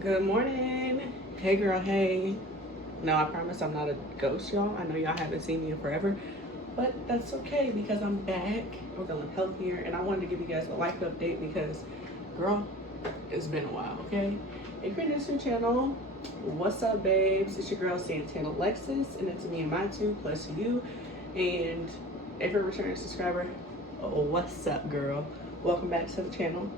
Good morning. Hey girl, hey. No, I promise I'm not a ghost, y'all. I know y'all haven't seen me in forever, but that's okay because I'm back. I'm feeling healthier, and I wanted to give you guys a life update because, girl, it's been a while, okay? If you're new to the channel, what's up, babes? It's your girl, Santana Alexis, and it's me and my two plus you. And if you're a returning subscriber, oh, what's up, girl? Welcome back to the channel.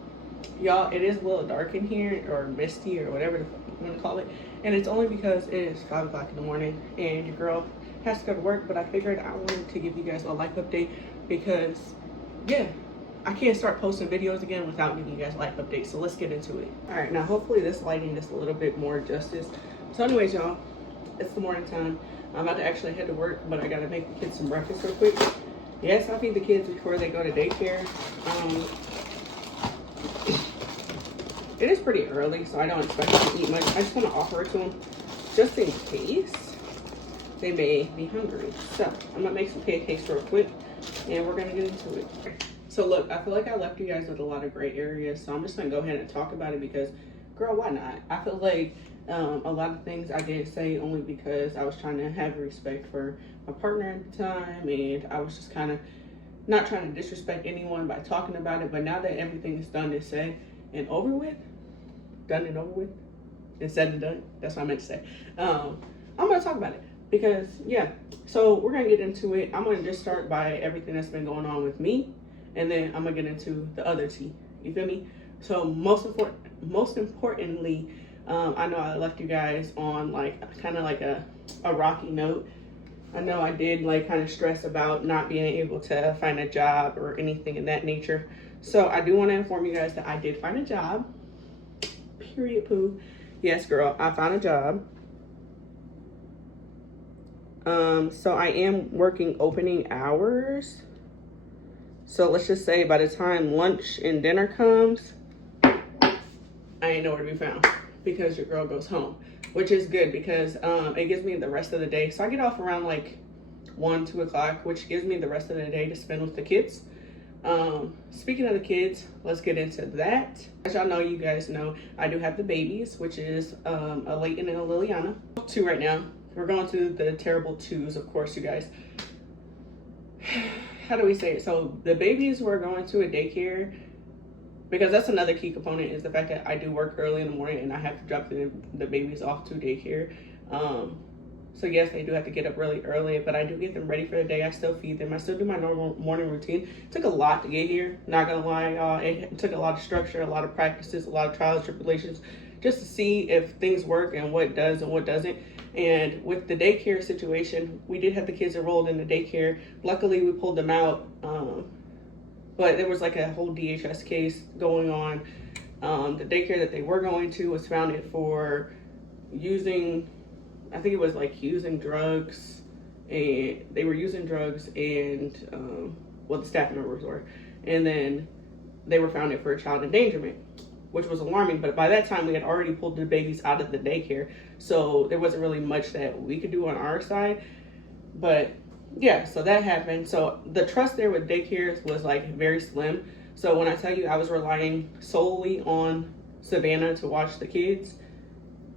Y'all, it is a little dark in here, or misty, or whatever you want to call it, and it's only because it is 5 o'clock in the morning and your girl has to go to work. But I figured I wanted to give you guys a life update because, yeah, I can't start posting videos again without giving you guys a life update. So let's get into it. All right, now hopefully this lighting does a little bit more justice. So anyways, y'all, it's the morning time. I'm about to actually head to work, but I gotta make the kids some breakfast real quick. Yes, I feed the kids before they go to daycare. It is pretty early, so I don't expect them to eat much. I just want to offer it to them just in case they may be hungry. So I'm gonna make some pancakes real quick and we're gonna get into it. So look, I feel like I left you guys with a lot of gray areas, so I'm just gonna go ahead and talk about it because, girl, why not? I feel like a lot of things I didn't say only because I was trying to have respect for my partner at the time, and I was just kind of not trying to disrespect anyone by talking about it. But now that everything is done and said and over with, done and over with, and said and done, that's what I meant to say. I'm gonna talk about it because, yeah, so we're gonna get into it. I'm gonna just start by everything that's been going on with me, and then I'm gonna get into the other tea. You feel me? So most importantly, I know I left you guys on like kind of like a rocky note. I know I did like kind of stress about not being able to find a job or anything in that nature. So I do want to inform you guys that I did find a job. Period, poo. Yes, girl, I found a job. So I am working opening hours. So let's just say by the time lunch and dinner comes, I ain't nowhere to be found because your girl goes home, which is good because it gives me the rest of the day. So I get off around like 1, 2 o'clock, which gives me the rest of the day to spend with the kids. Speaking of the kids, let's get into that. As y'all know, you guys know, I do have the babies, which is a Layton and a Liliana. 2 right now. We're going to the terrible 2s, of course, you guys. How do we say it? So the babies were going to a daycare, because that's another key component, is the fact that I do work early in the morning and I have to drop the babies off to daycare. So yes, they do have to get up really early, but I do get them ready for the day. I still feed them. I still do my normal morning routine. It took a lot to get here, not gonna lie, y'all. It took a lot of structure, a lot of practices, a lot of trials, tribulations, just to see if things work and what does and what doesn't. And with the daycare situation, we did have the kids enrolled in the daycare. Luckily, we pulled them out, but there was like a whole DHS case going on. The daycare that they were going to was founded for using, I think it was like using drugs, and they were using drugs, and well, the staff members were, and then they were founded for child endangerment, which was alarming. But by that time we had already pulled the babies out of the daycare, so there wasn't really much that we could do on our side. But yeah, so that happened. So the trust there with daycares was like very slim. So when I tell you I was relying solely on Savannah to watch the kids,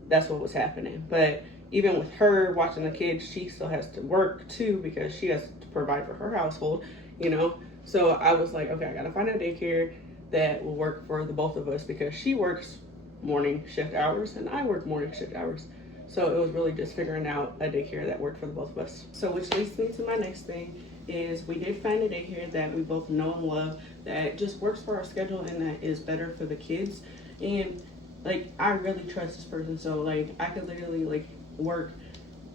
that's what was happening. But even with her watching the kids, she still has to work too because she has to provide for her household, you know? So I was like, okay, I gotta find a daycare that will work for the both of us because she works morning shift hours and I work morning shift hours. So it was really just figuring out a daycare that worked for the both of us. So which leads me to my next thing is we did find a daycare that we both know and love that just works for our schedule and that is better for the kids. And like, I really trust this person. So like, I could literally like work.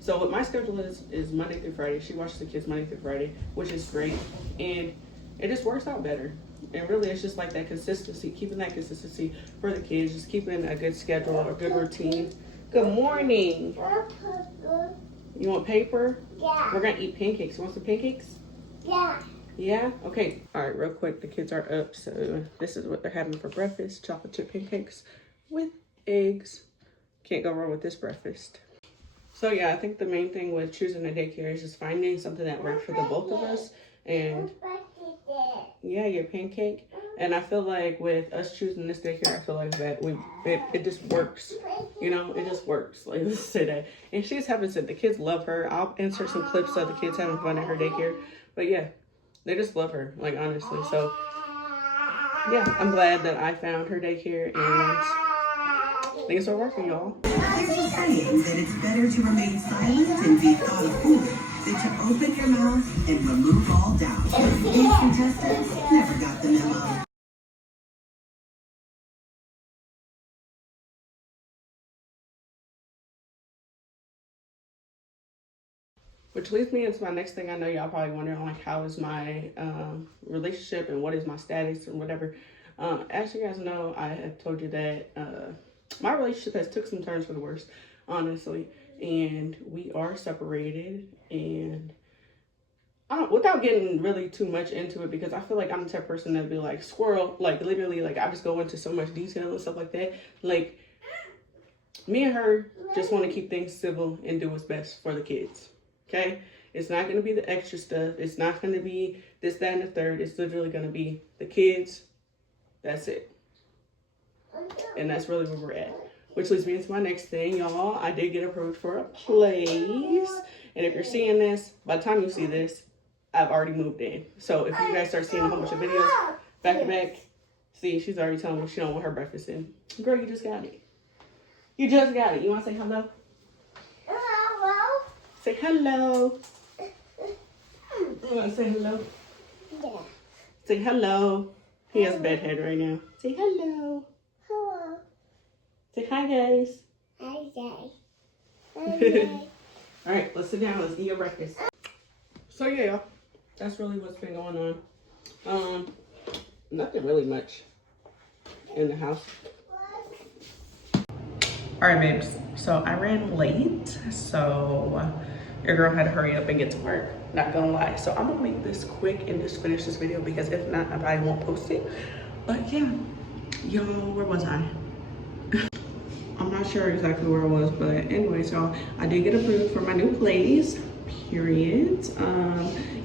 So what my schedule is Monday through Friday. She watches the kids Monday through Friday, which is great. And it just works out better. And really, it's just like that consistency, keeping that consistency for the kids, just keeping a good schedule, a good routine. Good morning. You want paper? Yeah. We're gonna eat pancakes. You want some pancakes? Yeah. Yeah? Okay. All right, real quick, the kids are up, so this is what they're having for breakfast. Chocolate chip pancakes with eggs. Can't go wrong with this breakfast. So yeah, I think the main thing with choosing a daycare is just finding something that works for the both of us. And yeah, your pancake. And I feel like with us choosing this daycare, I feel like that it just works. You know, it just works. Like, let's say that. And she's having said the kids love her. I'll insert some clips of the kids having fun at her daycare. But yeah, they just love her, like, honestly. So yeah, I'm glad that I found her daycare and things are working, y'all. There's a saying that it's better to remain silent and be thought a fool than to open your mouth and remove all doubt. These contestants never got the memo. Which leads me into my next thing. I know y'all probably wondering, like, how is my relationship and what is my status and whatever. As you guys know, I have told you that my relationship has took some turns for the worse, honestly. And we are separated. And without getting really too much into it, because I feel like I'm the type of person that'd be like squirrel, like literally, like I just go into so much detail and stuff like that. Like, me and her just want to keep things civil and do what's best for the kids. Okay, it's not going to be the extra stuff. It's not going to be this, that, and the third. It's literally going to be the kids. That's it. And that's really where we're at. Which leads me into my next thing, y'all. I did get approved for a place. And if you're seeing this, by the time you see this, I've already moved in. So if you guys start seeing a whole bunch of videos back to back, see, she's already telling me she don't want her breakfast in. Girl, you just got it. You just got it. You want to say hello? Say hello. You want to say hello? Yeah. Say hello. He has bedhead right now. Say hello. Hello. Say hi, guys. Hi, guys. All right, let's sit down. Let's eat your breakfast. So yeah, y'all, that's really what's been going on. Nothing really much in the house. All right, babes. So I ran late, so your girl had to hurry up and get to work. Not gonna lie. So I'm gonna make this quick and just finish this video, because if not, I probably won't post it. But yeah, yo, where was I? I'm not sure exactly where I was, but anyways, y'all, I did get approved for my new place, period.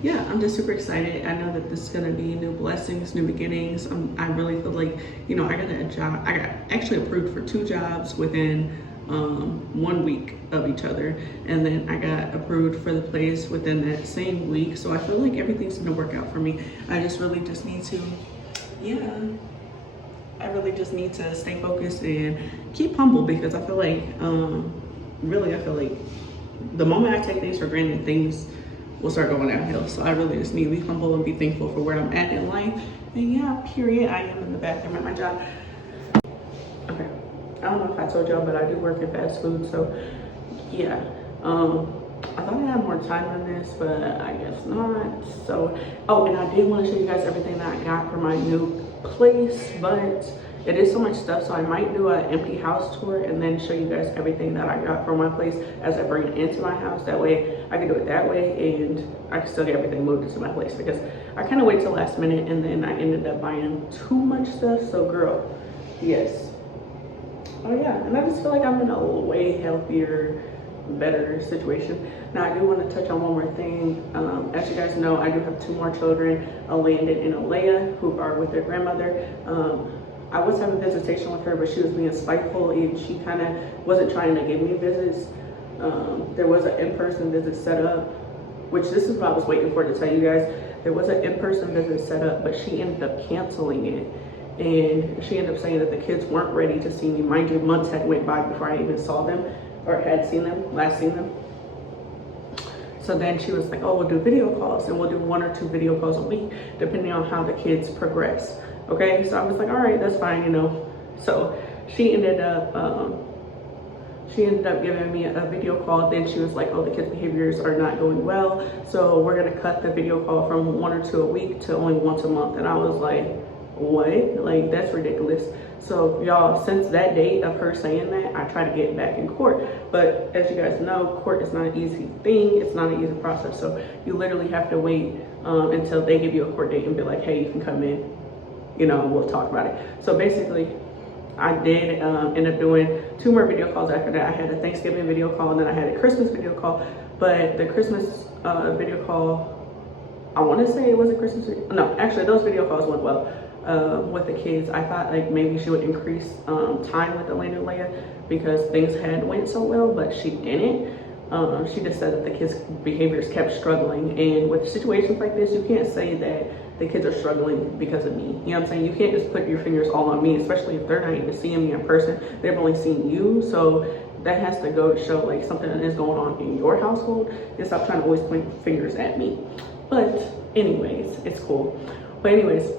Yeah, I'm just super excited. I know that this is gonna be new blessings, new beginnings. I really feel like, you know, I got a job. I got actually approved for 2 jobs within 1 week of each other, and then I got approved for the place within that same week. So I feel like everything's gonna work out for me. I just really just need to, yeah, I really just need to stay focused and keep humble, because I feel like really, I feel like the moment I take things for granted, things will start going downhill. So I really just need to be humble and be thankful for where I'm at in life. And yeah, period. I am in the bathroom at my job. Okay, I don't know if I told y'all, but I do work in fast food. So yeah, I thought I had more time on this, but I guess not. So, oh, and I did want to show you guys everything that I got for my new place, but it is so much stuff, so I might do an empty house tour and then show you guys everything that I got from my place as I bring it into my house. That way I can do it that way, and I can still get everything moved into my place, because I kind of wait till last minute and then I ended up buying too much stuff. So girl, yes. Oh yeah, and I just feel like I'm in a way healthier, better situation. Now I do want to touch on one more thing. As you guys know, I do have 2 more children, Landon and Alea, who are with their grandmother. I was having visitation with her, but she was being spiteful, and she kind of wasn't trying to give me visits. There was an in-person visit set up, which this is what I was waiting for to tell you guys. There was an in-person visit set up, but she ended up canceling it. And she ended up saying that the kids weren't ready to see me. Mind you, months had went by before I even saw them, or had seen them, last seen them. So then she was like, oh, we'll do video calls, and we'll do 1 or 2 video calls a week, depending on how the kids progress. Okay, so I was like, all right, that's fine, you know. So she ended up giving me a video call. Then she was like, oh, the kids' behaviors are not going well, so we're gonna cut the video call from 1 or 2 a week to only once a month. And I was like, what? Like, that's ridiculous. So y'all, since that date of her saying that, I try to get back in court. But as you guys know, court is not an easy thing. It's not an easy process. So you literally have to wait until they give you a court date and be like, hey, you can come in, you know, we'll talk about it. So basically, I did end up doing 2 more video calls after that. I had a Thanksgiving video call, and then I had a Christmas video call. But the Christmas video call, I want to say it was a Christmas video. No, actually, those video calls went well. with the kids. I thought like maybe she would increase time with Elena and Leia because things had went so well, but she didn't. She just said that the kids' behaviors kept struggling, and with situations like this, you can't say that the kids are struggling because of me. You know what I'm saying? You can't just put your fingers all on me, especially if they're not even seeing me in person. They've only seen you, so that has to go to show like something is going on in your household, and stop trying to always point fingers at me. But anyways, it's cool. But anyways,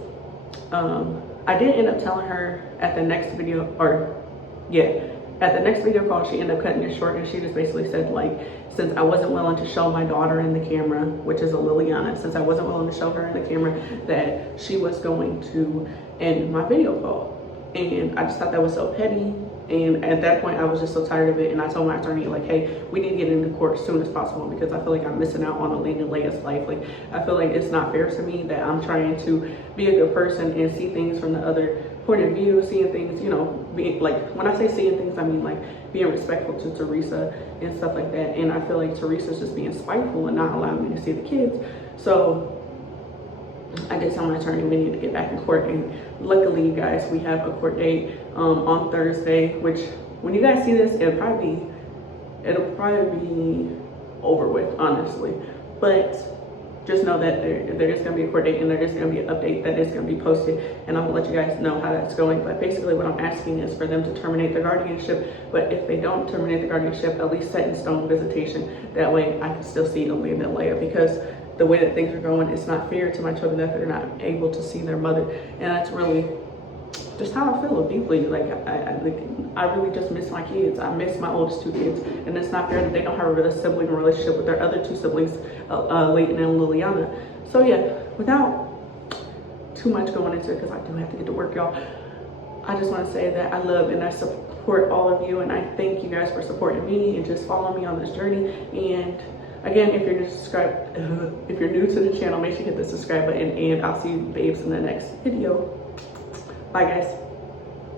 I did end up telling her at the next video, at the next video call, she ended up cutting it short, and she just basically said, like, since I wasn't willing to show my daughter in the camera, which is a Liliana, since I wasn't willing to show her in the camera, that she was going to end my video call. And I just thought that was so petty. And at that point, I was just so tired of it. And I told my attorney, like, hey, we need to get into court as soon as possible because I feel like I'm missing out on Elena and Leia's life. Like, I feel like it's not fair to me that I'm trying to be a good person and see things from the other point of view, seeing things, you know, being like, when I say seeing things, I mean like being respectful to Teresa and stuff like that. And I feel like Teresa's just being spiteful and not allowing me to see the kids. So I did tell my attorney we need to get back in court, and luckily, you guys, we have a court date on Thursday, which when you guys see this, it'll probably be over with, honestly. But just know that there is going to be a court date, and there is going to be an update that is going to be posted, and I'm going to let you guys know how that's going. But basically what I'm asking is for them to terminate the guardianship, but if they don't terminate the guardianship, at least set in stone visitation. That way I can still see Elena and Leia, because the way that things are going, it's not fair to my children that they're not able to see their mother. And that's really just how I feel deeply. Like I really just miss my kids. I miss my oldest two kids, and it's not fair that they don't have a sibling relationship with their other two siblings, Leighton and Liliana. So yeah, without too much going into it, because I do have to get to work, y'all, I just want to say that I love and I support all of you, and I thank you guys for supporting me and just following me on this journey. And again, if you're new to the channel, make sure you hit the subscribe button, and I'll see you babes in the next video. Bye guys.